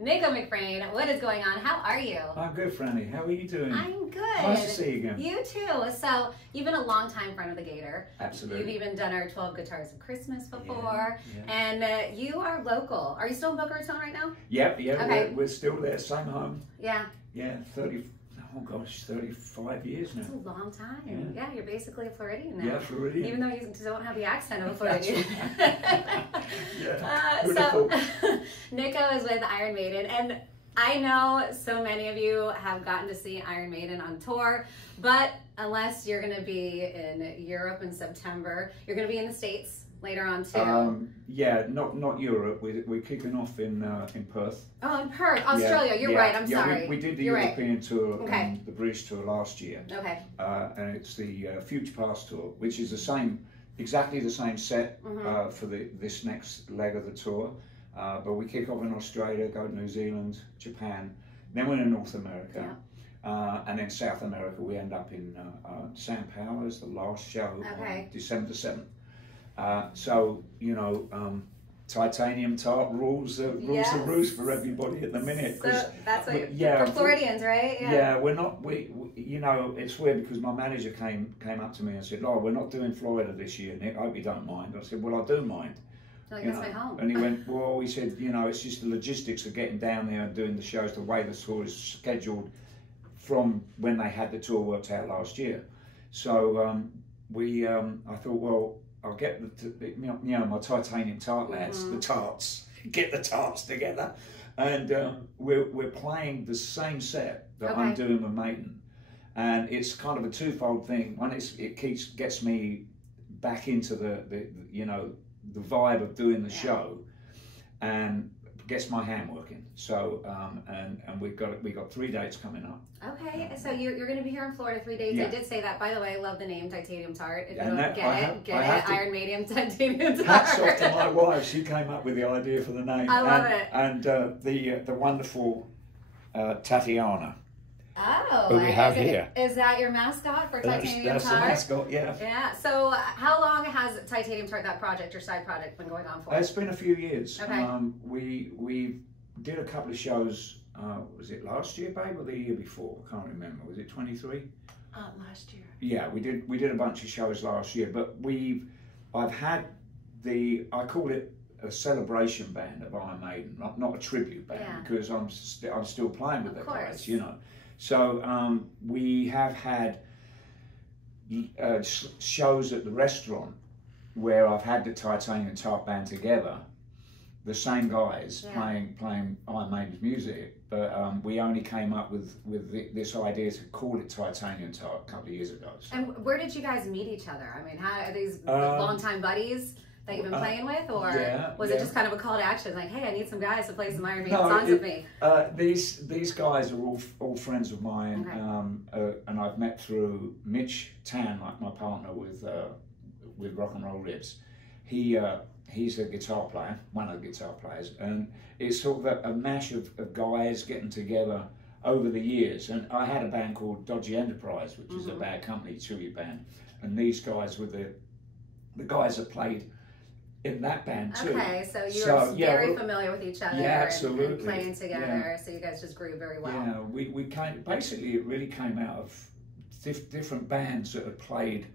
Nicko McBrain, what is going on? How are you? I'm good, Franny. How are you doing? I'm good. Nice to see you again. You too. So, you've been a long time friend of the Gator. Absolutely. You've even done our 12 Guitars of Christmas before. Yeah. And you are local. Are you still in Boca Raton right now? Yep, yeah, okay. we're still there, same home. Yeah. Yeah, 35 years now. That's a long time. Yeah, you're basically a Floridian now. Yeah, Floridian. Even though you don't have the accent of a Floridian. So, Nicko is with Iron Maiden, and I know so many of you have gotten to see Iron Maiden on tour, but unless you're going to be in Europe in September, you're going to be in the States later on too. Yeah, not Europe. We're kicking off in Perth. Oh, in Perth, Australia. You're right. I'm sorry. We did the European tour and the British tour last year. Okay. And it's the Future Past tour, which is the same, exactly the same set for this next leg of the tour. But we kick off in Australia, go to New Zealand, Japan, then we're in North America. Yeah. And then South America, we end up in Sao Paulo as the last show on December 7th. So, you know, Titanium Tart rules the roost for everybody at the minute. So that's what for Floridians, right? Yeah, we're not, you know, it's weird because my manager came up to me and said, "Oh, we're not doing Florida this year, Nick. I hope you don't mind." I said, "Well, I do mind." Like, that's my home. And he went, well, he said, you know, it's just the logistics of getting down there and doing the shows, the way the tour is scheduled from when they had the tour worked out last year. So I thought, well, I'll get my Titanium Tart lads, the Tarts, get the Tarts together, and we're playing the same set that I'm doing with Maiden, and it's kind of a twofold thing. One, it gets me back into the you know, the vibe of doing the show, and gets my hand working. So and we got 3 dates coming up. Okay, so you're going to be here in Florida 3 days. Yeah. I did say that, by the way. I love the name Titanium Tart. If you And don't get it, Iron Maiden Titanium Tart. Hats off to my wife. She came up with the idea for the name. I love it. And the wonderful Tatiana. Oh, who we have here. Is that your mascot for Titanium Tart? That's the mascot, yeah. Yeah. So how long has Titanium Tart, that project, your side project, been going on for? It's been a few years. Okay. We did a couple of shows. Was it last year, babe, or the year before? I can't remember. Was it 23? Last year. Yeah, we did a bunch of shows last year, but I've had I call it a celebration band of Iron Maiden, not a tribute band, because I'm still playing with the guys, you know. So we have had shows at the restaurant where I've had the Titanium Tart band together, the same guys playing Iron Maiden's music, but we only came up with this idea to call it Titanium Tart a couple of years ago. So. And where did you guys meet each other? I mean, how are these longtime buddies that you've been playing with, or was it just kind of a call to action, like, hey, I need some guys to play some Iron Maiden songs with me? These guys are all friends of mine, and I've met through Mitch Tan, like my partner with Rock and Roll Ribs. He's a guitar player, one of the guitar players, and it's sort of a mash of guys getting together over the years. And I had a band called Dodgy Enterprise, which is a Bad Company tribute band, and these guys were the guys that played in that band too. Okay, so you're very familiar with each other and playing together, so you guys just grew very well. Yeah, we basically it really came out of different bands that had played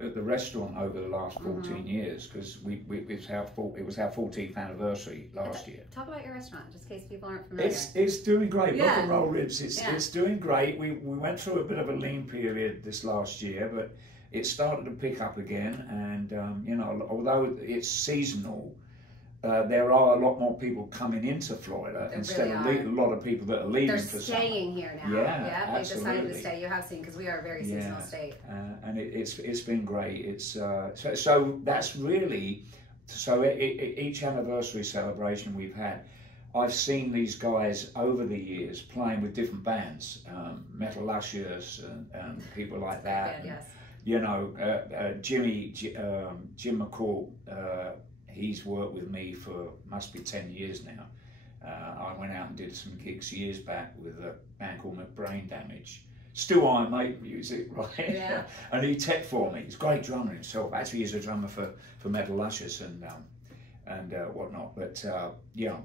at the restaurant over the last 14 years, because it was our 14th anniversary last year. Talk about your restaurant, just in case people aren't familiar. It's doing great. Rock and Roll Ribs. It's doing great. We went through a bit of a lean period this last year, but it started to pick up again, and you know, although it's seasonal, there are a lot more people coming into Florida instead of a lot of people that are leaving. They're staying here now. Yeah, they decided to stay. You have seen, because we are a very seasonal state. And it's been great. It's so that's really each anniversary celebration we've had, I've seen these guys over the years playing with different bands, Metal Luscious and people like that. Yes. You know, Jim McCall, he's worked with me for, must be 10 years now. I went out and did some gigs years back with a band called McBrain Damage. Still Iron Maiden music, right? Yeah. And he tech for me. He's a great drummer himself. Actually, he's a drummer for Metal Luscious and whatnot. But yeah,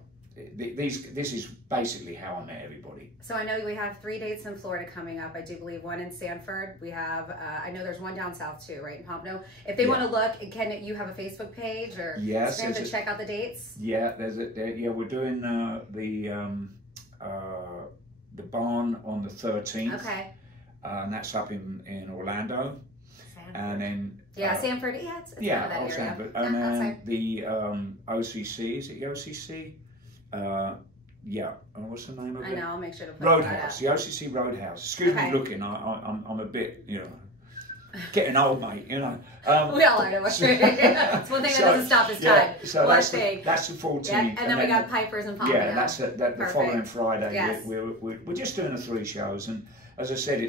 this is basically how I met everybody. So I know we have 3 dates in Florida coming up. I do believe one in Sanford. We have, I know there's one down south too, right in Pompano. If they want to look, can you have a Facebook page or Instagram to check out the dates? Yeah, we're doing the barn on the 13th. Okay. And that's up in Orlando. Sanford. And then Sanford. Yeah, it's kind of that area. Sanford. And then the OCC, is it the OCC? What's the name of it? I know. I'll make sure to put Roadhouse. The OCC Roadhouse. Excuse me, looking. I'm a bit, getting old, mate. We all are. It's one thing that doesn't stop is time. So that's the 14th. Yeah, and then we got Pipers and Pompano. Yeah, that's the following Friday. Yes. We're just doing the 3 shows, and as I said,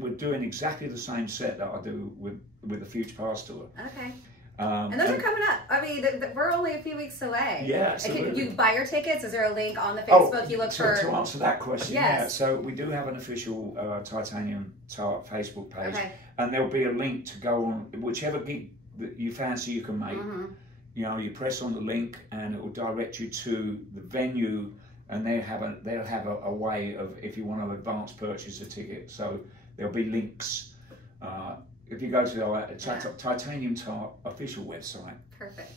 we're doing exactly the same set that I do with the Future Past tour. Okay. And those are coming up. I mean, we're only a few weeks away. Yeah, absolutely. You buy your tickets? Is there a link on the Facebook? You look to answer that question, yes. So we do have an official Titanium Tart Facebook page, and there'll be a link to go on whichever gig that you fancy you can make. Mm-hmm. You press on the link, and it will direct you to the venue, and they'll have a way of, if you want to advance purchase a ticket. So there'll be links. If you go to the Titanium Tart official website, perfect.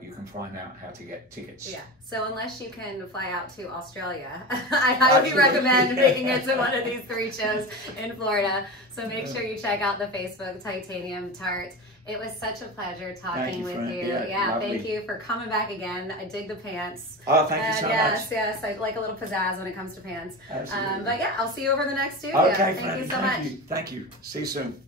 You can find out how to get tickets. Yeah. So unless you can fly out to Australia, I highly recommend making it to one of these 3 shows in Florida. So make sure you check out the Facebook Titanium Tart. It was such a pleasure talking with you. Yeah, thank you for coming back again. I dig the pants. Oh, thank you so much. Yes, I like a little pizzazz when it comes to pants. Absolutely. But yeah, I'll see you over the next studio. Okay, thank you so much. Thank you. See you soon.